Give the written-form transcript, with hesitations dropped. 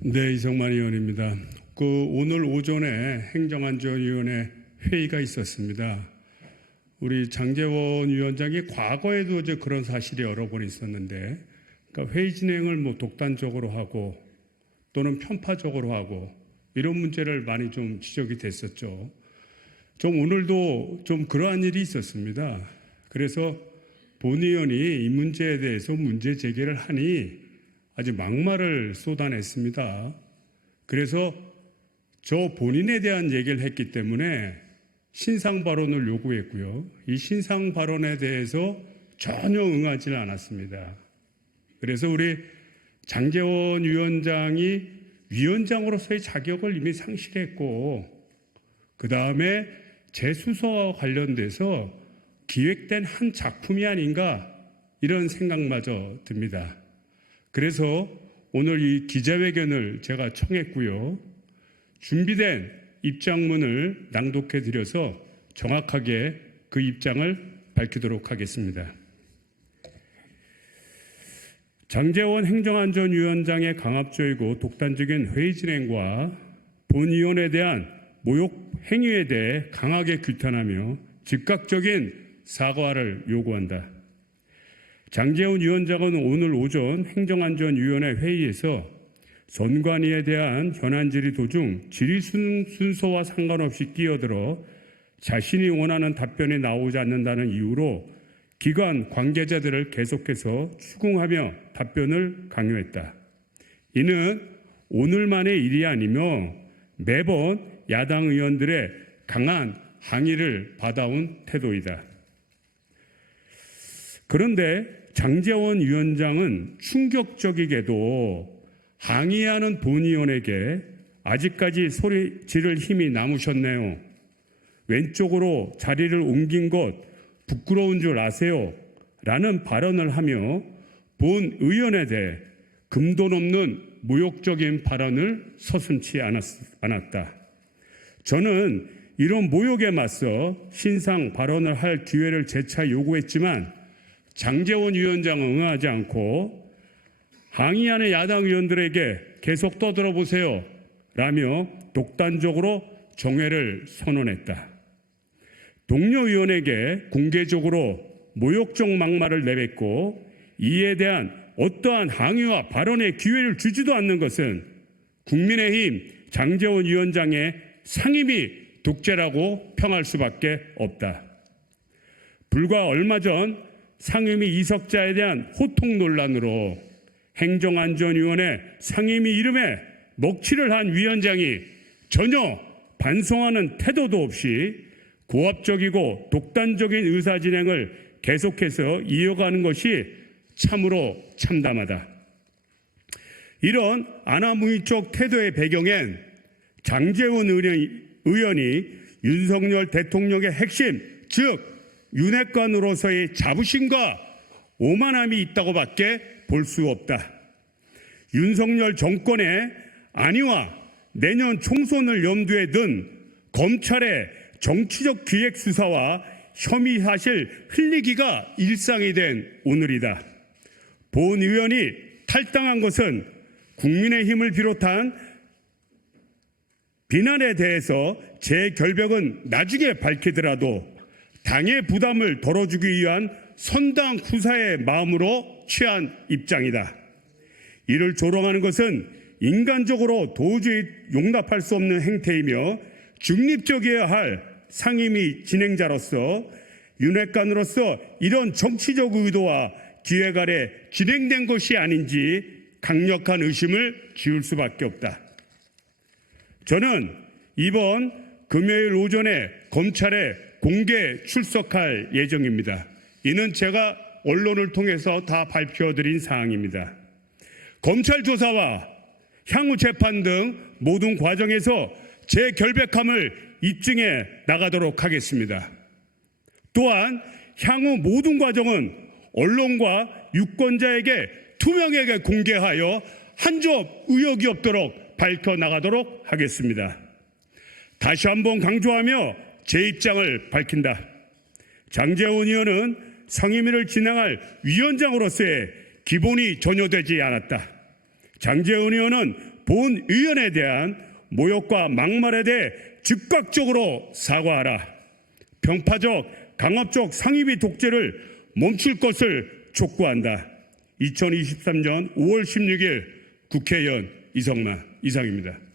네, 이성만 의원입니다. 오늘 오전에 행정안전위원회 회의가 있었습니다. 우리 장제원 위원장이 과거에도 이제 그런 사실이 여러 번 있었는데, 그러니까 회의 진행을 독단적으로 하고 또는 편파적으로 하고 이런 문제를 많이 좀 지적이 됐었죠. 좀 오늘도 좀 그러한 일이 있었습니다. 그래서 본 의원이 이 문제에 대해서 문제 제기를 하니 아주 막말을 쏟아냈습니다. 그래서 저 본인에 대한 얘기를 했기 때문에 신상 발언을 요구했고요. 이 신상 발언에 대해서 전혀 응하지는 않았습니다. 그래서 우리 장제원 위원장이 위원장으로서의 자격을 이미 상실했고, 그 다음에 재수서와 관련돼서 기획된 한 작품이 아닌가 이런 생각마저 듭니다. 그래서 오늘 이 기자회견을 제가 청했고요. 준비된 입장문을 낭독해 드려서 정확하게 그 입장을 밝히도록 하겠습니다. 장제원 행정안전위원장의 강압적이고 독단적인 회의 진행과 본 의원에 대한 모욕 행위에 대해 강하게 규탄하며 즉각적인 사과를 요구한다. 장제원 위원장은 오늘 오전 행정안전위원회 회의에서 선관위에 대한 현안 질의 도중 질의 순서와 상관없이 끼어들어 자신이 원하는 답변이 나오지 않는다는 이유로 기관 관계자들을 계속해서 추궁하며 답변을 강요했다. 이는 오늘만의 일이 아니며 매번 야당 의원들의 강한 항의를 받아온 태도이다. 그런데 장제원 위원장은 충격적이게도 항의하는 본 의원에게 아직까지 소리 지를 힘이 남으셨네요. 왼쪽으로 자리를 옮긴 것 부끄러운 줄 아세요? 라는 발언을 하며 본 의원에 대해 금돈 없는 모욕적인 발언을 서슴지 않았다. 저는 이런 모욕에 맞서 신상 발언을 할 기회를 재차 요구했지만 장제원 위원장은 응하지 않고 항의하는 야당 의원들에게 계속 떠들어보세요 라며 독단적으로 정회를 선언했다. 동료 의원에게 공개적으로 모욕적 막말을 내뱉고 이에 대한 어떠한 항의와 발언의 기회를 주지도 않는 것은 국민의힘 장제원 위원장의 상임위 독재라고 평할 수밖에 없다. 불과 얼마 전 상임위 이석자에 대한 호통 논란으로 행정안전위원회 상임위 이름에 먹칠을 한 위원장이 전혀 반성하는 태도도 없이 고압적이고 독단적인 의사진행을 계속해서 이어가는 것이 참으로 참담하다. 이런 아나무인적 태도의 배경엔 장제원 의원이 윤석열 대통령의 핵심, 즉 윤핵관으로서의 자부심과 오만함이 있다고 밖에 볼 수 없다. 윤석열 정권의 안위와 내년 총선을 염두에 둔 검찰의 정치적 기획 수사와 혐의 사실 흘리기가 일상이 된 오늘이다. 본 의원이 탈당한 것은 국민의힘을 비롯한 비난에 대해서 제 결백은 나중에 밝히더라도 당의 부담을 덜어주기 위한 선당 후사의 마음으로 취한 입장이다. 이를 조롱하는 것은 인간적으로 도저히 용납할 수 없는 행태이며 중립적이어야 할 상임위 진행자로서 윤핵관으로서 이런 정치적 의도와 기획 아래 진행된 것이 아닌지 강력한 의심을 지울 수밖에 없다. 저는 이번 금요일 오전에 검찰에 공개 출석할 예정입니다. 이는 제가 언론을 통해서 다 발표드린 사항입니다. 검찰 조사와 향후 재판 등 모든 과정에서 제 결백함을 입증해 나가도록 하겠습니다. 또한 향후 모든 과정은 언론과 유권자에게 투명하게 공개하여 한 점 의혹이 없도록 밝혀나가도록 하겠습니다. 다시 한번 강조하며 제 입장을 밝힌다. 장제원 의원은 상임위를 진행할 위원장으로서의 기본이 전혀 되지 않았다. 장제원 의원은 본 의원에 대한 모욕과 막말에 대해 즉각적으로 사과하라. 병파적, 강압적 상위비 독재를 멈출 것을 촉구한다. 2023년 5월 16일 국회의원 이성만 이상입니다.